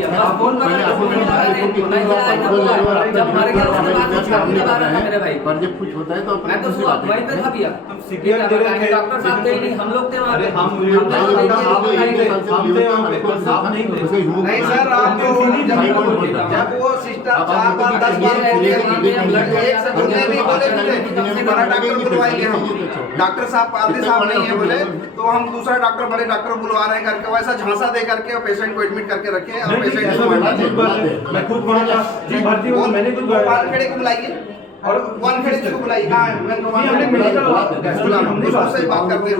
किया, बस फोन पर जब मर गया उसके बाद कुछ नहीं बता रहा था मेरे भाई। पर जब कुछ होता है तो मैं तो वहीं पे था भैया, डॉक्टर साहब थे नहीं, हम लोग थे वहाँ पे। नहीं सर, आप जब वो सिस्टर 4-5-10 बार उन्होंने भी बोले बड़ा डॉक्टर बुलवाएंगे हम, डॉक्टर साहब पारदी साहब नहीं है बोले, तो हम दूसरा डॉक्टर बड़े डॉक्टर बुलवा रहे हैं करके वैसा झांसा दे करके और पेशेंट को एडमिट करके रखे और पेशेंट मैं खुद भर्ती हूँ, मैंने खुद वानखेड़े को बुलाइए और वानखेड़े को बुलाइए। कहाँ है? उससे बात करते हैं।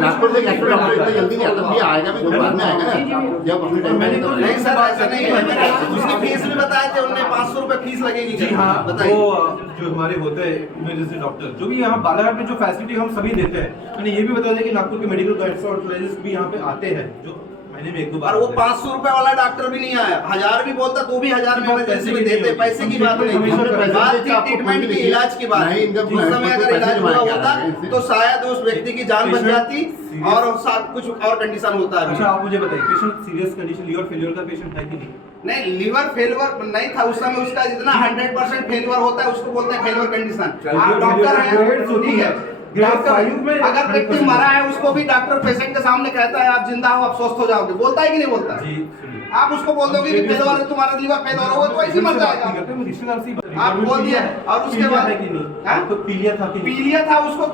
नागपुर से डॉक्टर इतना जल्दी नहीं आता, ये आएगा भी तो बाद में आएगा ना, जब अपने टाइम में। नहीं सर, ऐसा नहीं है, उसकी फीस भी बताए थे उन्होंने, 500 रुपए फीस लगेगी। जी हाँ, बताइए। वो जो हमारे होते हैं इमरजेंसी डॉक्टर, जो भी यहाँ बालाघाट में जो फैसिलिटी हम सभी देते हैं, मैंने ये भी बता दिया कि नागपुर के मेडिकल गाइड्स भी यहाँ पे आते हैं, जो महीने में 1-2 बार। और वो 500 रुपए वाला डॉक्टर भी नहीं आया, 1000 भी बोलता तो भी 1000 में इमरजेंसी में देते। पैसे की बात नहीं, बात थी ट्रीटमेंट की, इलाज की बात। उस समय अगर इलाज हुआ होता तो शायद उस व्यक्ति की जान बच जाती और साथ कुछ और कंडीशन होता है। अच्छा, आप मुझे बताइए, patient serious condition liver failure का पेशेंट है कि नहीं? नहीं, लीवर फेलियर नहीं था उस समय, उसका जितना 100% फेलियर होता है उसको बोलते हैं फेलियर कंडीशन। आप डॉक्टर हैं, ठीक है, अगर व्यक्ति मरा है उसको भी डॉक्टर पेशेंट के सामने कहता है आप जिंदा हो, आप स्वस्थ हो जाओगे, बोलता है कि नहीं बोलता? आप उसको बोल दोगे कि फेलियर है, तुम्हारा लीवर फेलियर होगा तो ऐसे मर जाएगा, आप बोल दिया। और उसके बाद पीलिया था उसको,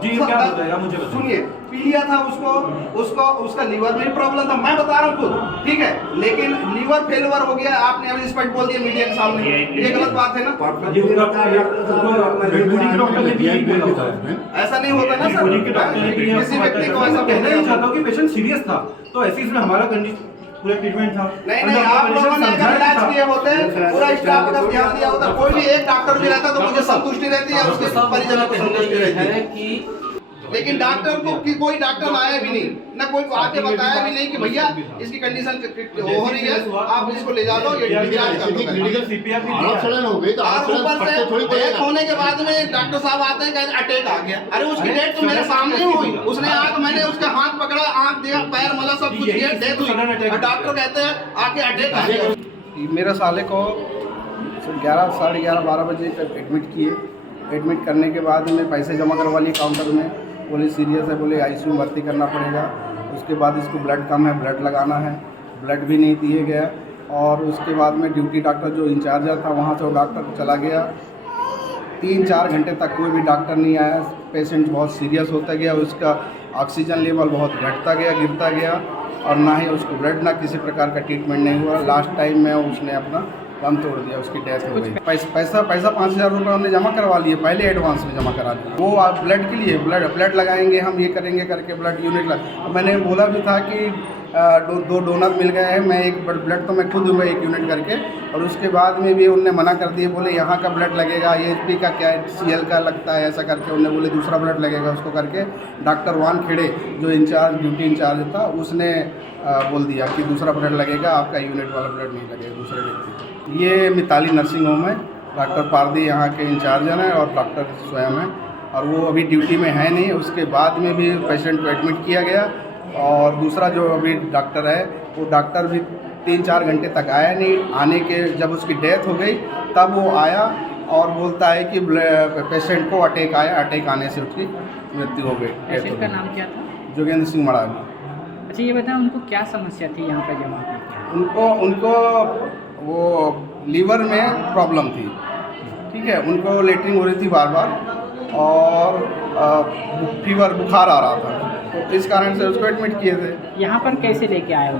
सुनिए, पीलिया था उसको उसका लीवर में प्रॉब्लम था, मैं बता रहा हूँ खुद, ठीक है, लेकिन लीवर फेलियर हो गया, आपने अभी इस पर बोल दिया मीडिया के सामने, ये गलत बात है ना? ऐसा नहीं होता ना सर, किसी व्यक्ति को ऐसा कहना ही चाहता हूँ कि पेशेंट सीरियस था, तो ऐसे इसमें हमारा कंडीशन पूरा ट्रीटमेंट था। नहीं, आप लोगों ने अगर इलाज किए होते, पूरा स्टाफ अगर ध्यान दिया होता, कोई भी एक डॉक्टर भी रहता तो मुझे संतुष्टि रहती है, उसके परिजनों को संतुष्टि रहती है कि, लेकिन डॉक्टर को कोई डॉक्टर आया भी नहीं ना, कोई आके बताया भी नहीं कि भैया इसकी कंडीशन हो रही है, आप इसको ले जा लो, ये इलाज कर दो। और ऊपर से डेथ होने के बाद में डॉक्टर साहब आते हैं, कहते अटैक आ गया। अरे उसकी डेथ तो मेरे सामने हुई, उसने आंख, मैंने उसका हाथ पकड़ा, आंख दिया, पैर मला, सब कुछ किया, डेथ हुई, और डॉक्टर कहते हैं आके अटैक आ गया। मेरे साले को 11, साढ़े 11, 12 बजे तक एडमिट किए। एडमिट करने के बाद में पैसे जमा करवा लिए काउंटर में, बोले सीरियस है, बोले आईसीयू में भर्ती करना पड़ेगा। उसके बाद इसको ब्लड कम है, ब्लड लगाना है, ब्लड भी नहीं दिए गया। और उसके बाद में ड्यूटी डॉक्टर जो इंचार्ज था वहाँ से वो डॉक्टर चला गया। 3-4 घंटे तक कोई भी डॉक्टर नहीं आया। पेशेंट बहुत सीरियस होता गया, उसका ऑक्सीजन लेवल बहुत घटता गया, गिरता गया, और ना ही उसको ब्लड, ना किसी प्रकार का ट्रीटमेंट नहीं हुआ। लास्ट टाइम में उसने अपना दम तोड़ दिया, उसकी डेथ हो गई। पैसा 5,000 रुपये हमने जमा करवा लिए, पहले एडवांस में जमा करा दिया। वो आप ब्लड के लिए ब्लड लगाएंगे, हम ये करेंगे करके ब्लड यूनिट मैंने बोला भी था कि 2 डोनर मिल गए हैं, मैं एक ब्लड तो मैं खुद दूँगा 1 यूनिट करके। और उसके बाद में भी उन्होंने मना कर दिए, बोले यहाँ का ब्लड लगेगा, AHP का क्या CL का लगता है, ऐसा करके उन्होंने बोले दूसरा ब्लड लगेगा उसको करके। डॉक्टर वानखेड़े जो ड्यूटी इंचार्ज था, उसने बोल दिया कि दूसरा ब्लड लगेगा, आपका यूनिट वाला ब्लड नहीं लगेगा दूसरे व्यक्ति को। ये मिताली नर्सिंग होम है, डॉक्टर पारदी यहाँ के इंचार्ज हैं और डॉक्टर स्वयं हैं, और वो अभी ड्यूटी में है नहीं। उसके बाद में भी पेशेंट को एडमिट किया गया। और दूसरा जो अभी डॉक्टर है, वो डॉक्टर भी 3-4 घंटे तक आया नहीं। आने के जब उसकी डेथ हो गई तब वो आया और बोलता है कि पेशेंट को अटैक आया, अटैक आने से उसकी मृत्यु हो गई। पेशेंट का नाम क्या था? जोगेंद्र सिंह मड़ावी। अच्छा, ये बताएं उनको क्या समस्या थी यहाँ पर जमा? उनको वो लीवर में प्रॉब्लम थी, ठीक है, उनको लेटरिन हो रही थी बार बार, और फीवर, बुखार आ रहा था, तो इस कारण से उसको एडमिट किए थे। यहाँ पर कैसे लेके आए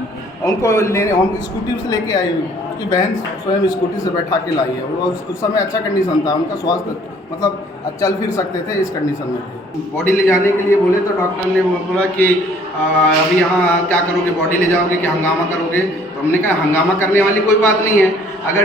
उनको लेने हम स्कूटी से लेके आए, उसकी बहन स्वयं स्कूटी से बैठा के लाई है। वो उस समय अच्छा कंडीशन था उनका, स्वास्थ्य मतलब चल फिर सकते थे, इस कंडीशन में थे। बॉडी ले जाने के लिए बोले तो डॉक्टर ने बोला कि अभी यहाँ क्या करोगे, बॉडी ले जाओगे कि हंगामा करोगे? तो हमने कहा हंगामा करने वाली कोई बात नहीं है, अगर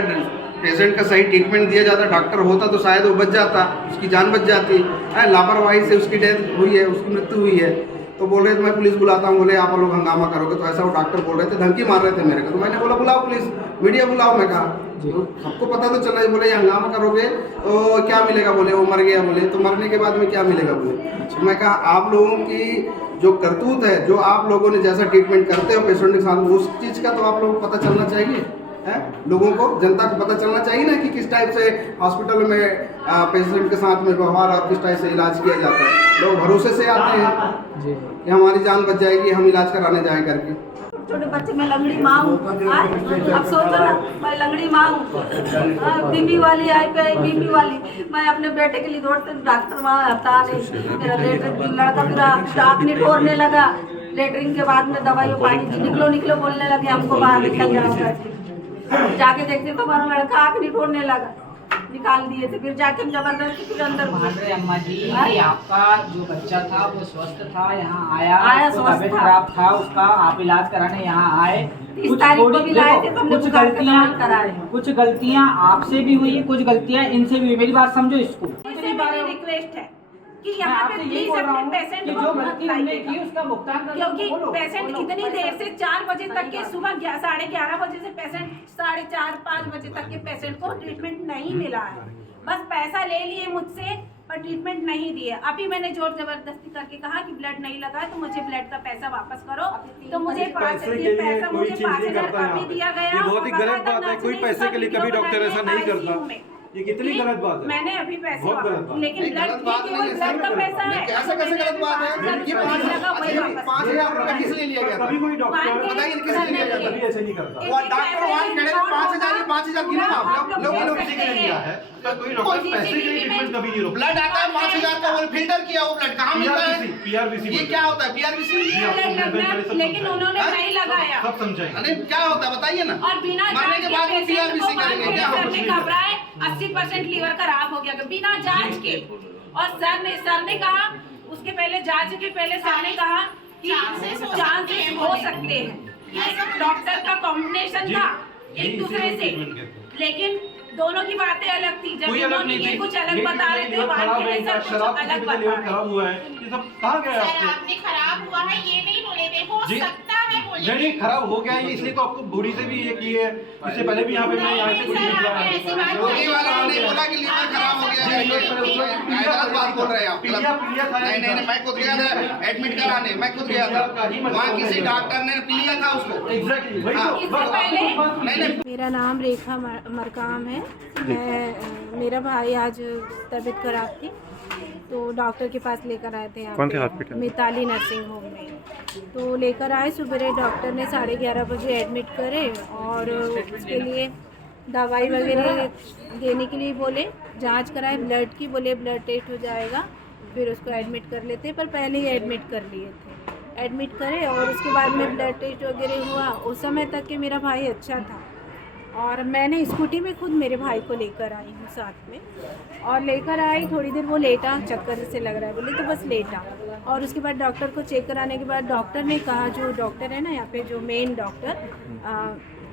पेशेंट का सही ट्रीटमेंट दिया जाता, डॉक्टर होता तो शायद वो बच जाता, उसकी जान बच जाती है। लापरवाही से उसकी डेथ हुई है, उसकी मृत्यु हुई है। तो बोल रहे थे मैं पुलिस बुलाता हूँ, बोले आप लोग हंगामा करोगे, तो ऐसा वो डॉक्टर बोल रहे थे, धमकी मार रहे थे मेरे को। तो मैंने बोला बुलाओ पुलिस, मीडिया बुलाओ। मैं कहा सबको पता तो चला, बोले ये हंगामा करोगे तो क्या मिलेगा, बोले वो मर गया, बोले तो मरने के बाद में क्या मिलेगा, बोले। तो मैं कहा आप लोगों की जो करतूत है, जो आप लोगों ने जैसा ट्रीटमेंट करते हो पेशेंट के साथ, उस चीज़ का तो आप लोगों को पता चलना चाहिए। है? लोगों को, जनता को पता चलना चाहिए ना कि किस टाइप से हॉस्पिटल में पेशेंट के साथ में व्यवहार और किस टाइप से इलाज किया जाता है। लोग भरोसे से आते हैं कि हमारी जान बच जाएगी, हम इलाज कराने जाए करके। छोटे बच्चे में लंगड़ी माँ हूँ, अब सोचो ना, मैं लंगड़ी माँ हूँ, बीपी वाली आई पे बीपी वाली, मैं अपने बेटे के लिए दौड़ते डॉक्टर वहाँ आता नहीं, मेरा लड़का पूरा आँख नहीं ठोरने लगा, लेटरिन के बाद में दवाइयों पानी निकलो निकलो बोलने लगे, हमको बाहर निकल जाओ, जाके देखते तो हमारा लड़का आँख नहीं ठोरने लगा, निकाल दिए थे, फिर जाके जबरदस्ती फिर अंदर अम्मा जी कि आपका जो बच्चा था वो स्वस्थ था, यहाँ आया स्वस्थ तबीयत था। खराब था उसका, आप इलाज कराने यहाँ आए। 30 तारीख को भी लाए थे, तो हमने कुछ बुखार का गलतियाँ दवा कराए। कुछ गलतियाँ आपसे भी हुई, कुछ गलतियाँ इनसे भी हुई, मेरी बात समझो इसको। इससे मेरी रिक्वेस्ट है कि मैं यहाँ पे आपसे प्लीज बोल रहा अपने हूँ पेशेंट कि को जो मत गलती हमने लाइएगा। की उसका भुगतान करना क्योंकि बोलो, पेशेंट बोलो, कितनी बोलो। देर से 4 बजे तक के सुबह 11:30 बजे से पेशेंट 4:30-5 बजे तक के पेशेंट को ट्रीटमेंट नहीं मिला है, बस पैसा ले लिए मुझसे पर ट्रीटमेंट नहीं दिए। अभी मैंने जोर जबरदस्ती करके कहा कि ब्लड नहीं लगा है तो मुझे ब्लड का पैसा वापस करो, तो मुझे पैसा मुझे 5,000 कभी दिया गया। ये बहुत ही और गलत बात है, कोई पैसे के लिए कभी डॉक्टर ऐसा नहीं करता। ये कितनी गलत बात है। मैंने अभी पैसे बहुत गलत बात। लेकिन गलत बात नहीं है, ब्लड का पैसा है, कैसे कैसे गलत बात है? ये 5,000 रुपया किस लिए लिया गया था? कभी कोई डॉक्टर बताइए किस लिए लिया गया था? कभी ऐसे नहीं करता। वो डॉक्टर वहाँ खड़े 5,000 गिना आप लोग किसी के लिए लिया है तो कोई डॉक्टर पैसे के लिए ट्रीटमेंट कभी नहीं रोकता। ब्लड आता है 5,000 का, वो फिल्टर किया वो ब्लड कहाँ मिलता है? PRBC ये क्या होता है PRBC? लेकिन उन्होंने नहीं लगाया। सब समझाएंगे। अरे क्या होता है बताइए ना। और बिना मरने के बाद में PRBC करेंगे क्या सर ने घबराए 80% लीवर खराब हो गया बिना जांच के, और सर ने कहा उसके पहले जांच के पहले सर ने कहा कि चांसेस हो सकते हैं। ये डॉक्टर का कॉम्बिनेशन था एक दूसरे से, लेकिन दोनों की बातें अलग थी। जब इन्होंने ये कुछ अलग बता रहे थे, वहाँ के सर कुछ अलग बता रहे थे। खराब हुआ है, ये सब कहाँ गया सर आपने खराब हुआ है ये नहीं बोले थे, हो जी। सकता है बोले नहीं खराब हो गया है, इसलिए तो आपको बूढ़ी से भी ये की है। इससे पहले भी यहाँ पे मैं यहाँ से कुछ निकला है। रोगी वाला ने बोला कि लीवर खराब हो गया है, गलत बात बोल रहे हैं आप। पीलिया था। नहीं मैं खुद गया था एडमिट कराने, मैं खुद गया था वहाँ, किसी डॉक्टर ने पीलिया था उसको। एग्जैक्टली वही हाँ। तो। नहीं मेरा नाम रेखा मरकाम है। मेरा भाई आज तबीयत खराब थी तो डॉक्टर के पास लेकर आए थे यहाँ कौन से पे, हॉस्पिटल? मिताली नर्सिंग होम में। तो लेकर आए, सुबह डॉक्टर ने 11:30 बजे एडमिट करे और उसके लिए दवाई वगैरह देने के लिए बोले, जांच कराए ब्लड की, बोले ब्लड टेस्ट हो जाएगा फिर उसको एडमिट कर लेते, पर पहले ही एडमिट कर लिए थे। एडमिट करे और उसके बाद में ब्लड टेस्ट वगैरह हुआ। उस समय तक के मेरा भाई अच्छा था और मैंने स्कूटी में खुद मेरे भाई को लेकर आई हूँ साथ में, और लेकर आई थोड़ी देर वो लेटा, चक्कर से लग रहा है बोले तो बस लेटा। और उसके बाद डॉक्टर को चेक कराने के बाद डॉक्टर ने कहा, जो डॉक्टर है ना यहाँ पे जो मेन डॉक्टर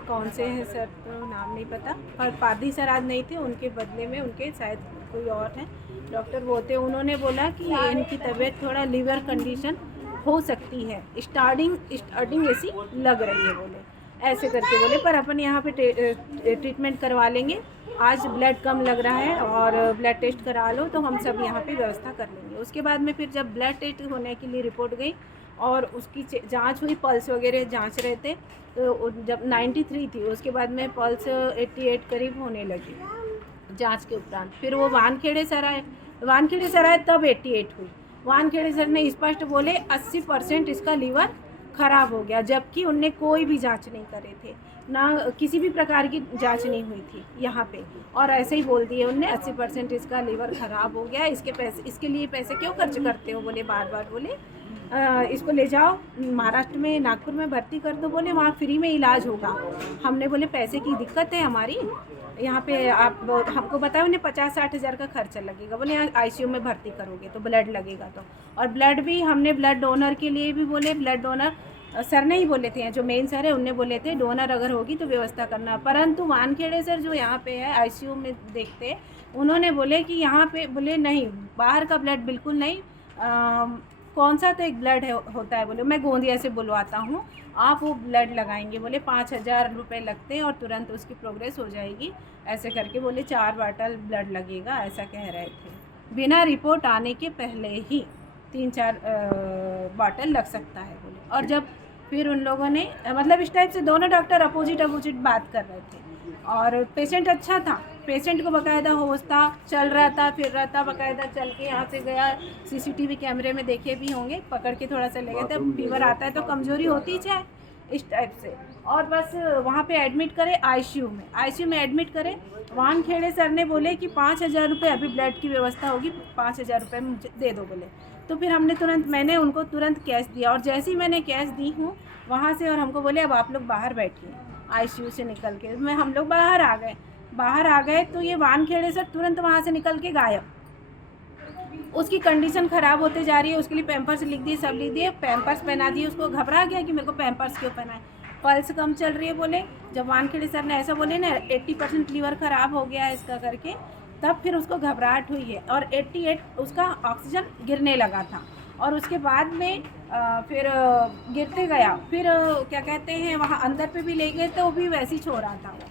कौन से हैं सर तो नाम नहीं पता, और पादी सर आज नहीं थे, उनके बदले में उनके शायद कोई और हैं डॉक्टर वो थे। उन्होंने बोला कि इनकी तबीयत थोड़ा लीवर कंडीशन हो सकती है, स्टार्टिंग ऐसी लग रही है बोले, ऐसे करके बोले, पर अपन यहाँ पे ट्रीटमेंट करवा लेंगे। आज ब्लड कम लग रहा है और ब्लड टेस्ट करा लो तो हम सब यहाँ पे व्यवस्था कर लेंगे। उसके बाद में फिर जब ब्लड टेस्ट होने के लिए रिपोर्ट गई और उसकी जांच हुई, पल्स वगैरह जांच रहे थे, तो जब 93 थी उसके बाद में पल्स 88 करीब होने लगी जांच के उपरांत। फिर वो वानखेड़े सर आए तब 88 हुई। वानखेड़े सर ने स्पष्ट बोले 80% इसका लीवर ख़राब हो गया, जबकि उनने कोई भी जांच नहीं करे थे, ना किसी भी प्रकार की जांच नहीं हुई थी यहाँ पे, और ऐसे ही बोल दिए उनने 80% इसका लीवर ख़राब हो गया, इसके लिए पैसे क्यों खर्च करते हो बोले, बार बार बोले इसको ले जाओ महाराष्ट्र में नागपुर में भर्ती कर दो, बोले वहाँ फ्री में इलाज होगा। हमने बोले पैसे की दिक्कत है हमारी, यहाँ पे आप हमको बताओ, उन्हें 50-60 हज़ार का खर्चा लगेगा, बोले यहाँ ICU में भर्ती करोगे तो ब्लड लगेगा तो, और ब्लड भी हमने ब्लड डोनर के लिए भी बोले, ब्लड डोनर सर ने ही बोले थे, जो मेन सर है उनने बोले थे डोनर अगर होगी तो व्यवस्था करना, परंतु वानखेड़े सर जो यहाँ पे है ICU में देखते हैं, उन्होंने बोले कि यहाँ पे बोले नहीं, बाहर का ब्लड बिल्कुल नहीं, कौन सा तो एक ब्लड होता है बोले, मैं गोंदिया से बुलवाता हूँ, आप वो ब्लड लगाएंगे, बोले 5,000 रुपये लगते हैं और तुरंत उसकी प्रोग्रेस हो जाएगी, ऐसे करके बोले 4 बॉटल ब्लड लगेगा, ऐसा कह रहे थे। बिना रिपोर्ट आने के पहले ही 3-4 बॉटल लग सकता है बोले। और जब फिर उन लोगों ने मतलब इस टाइप से दोनों डॉक्टर अपोजिट बात कर रहे थे, और पेशेंट अच्छा था, पेशेंट को बकायदा होश था, चल रहा था, फिर रहा था, बकायदा चल के यहाँ से गया। सीसीटीवी कैमरे में देखे भी होंगे, पकड़ के थोड़ा सा ले गए थे। फीवर आता है तो कमजोरी होती है इस टाइप से। और बस वहाँ पे एडमिट करे आईसीयू में एडमिट करे। वानखेड़े सर ने बोले कि 5,000 रुपये अभी ब्लड की व्यवस्था होगी, 5,000 रुपये मुझे दे दो बोले। तो फिर मैंने उनको तुरंत कैश दिया, और जैसे ही मैंने कैश दी हूँ वहाँ से, और हमको बोले अब आप लोग बाहर बैठिए। आईसीयू से निकल के हम लोग बाहर आ गए तो ये वानखेड़े सर तुरंत वहाँ से निकल के गायब। उसकी कंडीशन ख़राब होते जा रही है, उसके लिए पैम्पर्स लिख दिए, सब लिख दिए, पैम्पर्स पहना दिए। उसको घबरा गया कि मेरे को पैम्पर्स क्यों पहनाए, पल्स कम चल रही है बोले। जब वानखेड़े सर ने ऐसा बोले ना 80% लीवर ख़राब हो गया है इसका करके, तब फिर उसको घबराहट हुई है, और 88 उसका ऑक्सीजन गिरने लगा था। और उसके बाद में फिर गिरते गया, फिर क्या कहते हैं वहाँ अंदर पे भी ले गए तो वो भी वैसे ही छो रहा था वो।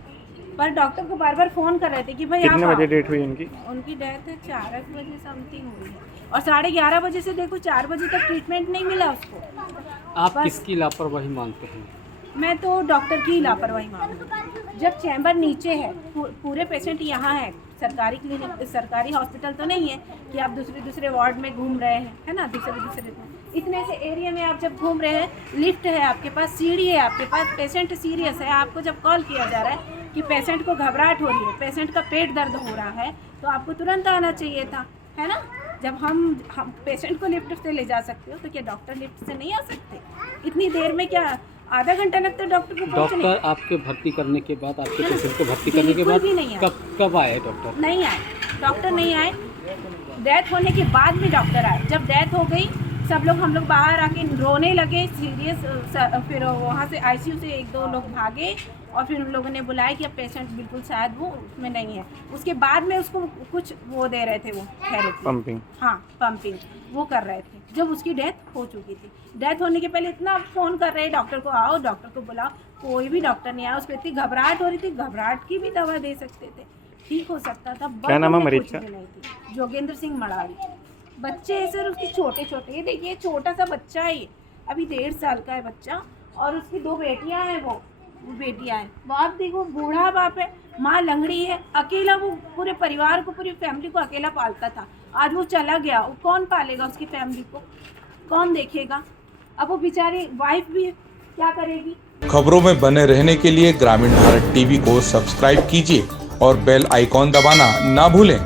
पर डॉक्टर को बार बार फ़ोन कर रहे थे कि भाई कितने बजे डेट हुई इनकी? उनकी डेथ 4 बजे समथिंग हुई है, और 11:30 बजे से देखो 4 बजे तक ट्रीटमेंट नहीं मिला उसको। आप किसकी लापरवाही मानते हैं? मैं तो डॉक्टर की लापरवाही मानूँ। जब चैम्बर नीचे है, पूरे पेशेंट यहाँ है, सरकारी क्लिनिक, सरकारी हॉस्पिटल तो नहीं है कि आप दूसरे वार्ड में घूम रहे हैं, है ना, दूसरे इतने से एरिया में आप जब घूम रहे हैं, लिफ्ट है आपके पास, सीढ़ी है आपके पास, पेशेंट सीरियस है, आपको जब कॉल किया जा रहा है कि पेशेंट को घबराहट हो रही है, पेशेंट का पेट दर्द हो रहा है, तो आपको तुरंत आना चाहिए था, है ना। जब हम पेशेंट को लिफ्ट से ले जा सकते हो तो क्या डॉक्टर लिफ्ट से नहीं आ सकते? इतनी देर में क्या आधा घंटा लगता है डॉक्टर को पहुंचने? डॉक्टर आपके भर्ती करने के बाद, आपके पेशेंट को भर्ती करने के बाद कब आए डॉक्टर? नहीं आए, डॉक्टर नहीं आए। डेथ होने के बाद में डॉक्टर आए। जब डेथ हो गई सब लोग, हम लोग बाहर आके रोने लगे सीरियस। फिर वहाँ से आईसीयू से 1-2 लोग भागे, और फिर उन लोगों ने बुलाया कि अब पेशेंट बिल्कुल शायद वो उसमें नहीं है। उसके बाद में उसको कुछ वो दे रहे थे, वो थेरेपी, पंपिंग, हाँ पंपिंग वो कर रहे थे, जब उसकी डेथ हो चुकी थी। डेथ होने के पहले इतना फ़ोन कर रहे, डॉक्टर को आओ, डॉक्टर को बुलाओ, कोई भी डॉक्टर नहीं आया। उसको इतनी घबराहट हो रही थी, घबराहट की भी दवा दे सकते थे, ठीक हो सकता था। क्या नाम है मरीज का? जोगेंद्र सिंह मड़ावी। बच्चे हैं सर उसके छोटे, ये देखिए छोटा सा बच्चा है, ये अभी 1.5 साल का है बच्चा, और उसकी 2 बेटियां हैं, वो बेटियां हैं। बाप देखो, बूढ़ा बाप है, माँ लंगड़ी है, अकेला वो पूरे परिवार को, पूरी फैमिली को अकेला पालता था। आज वो चला गया, वो कौन पालेगा उसकी फैमिली को, कौन देखेगा? अब वो बेचारी वाइफ भी क्या करेगी? खबरों में बने रहने के लिए ग्रामीण भारत टीवी को सब्सक्राइब कीजिए और बेल आइकॉन दबाना ना भूलें।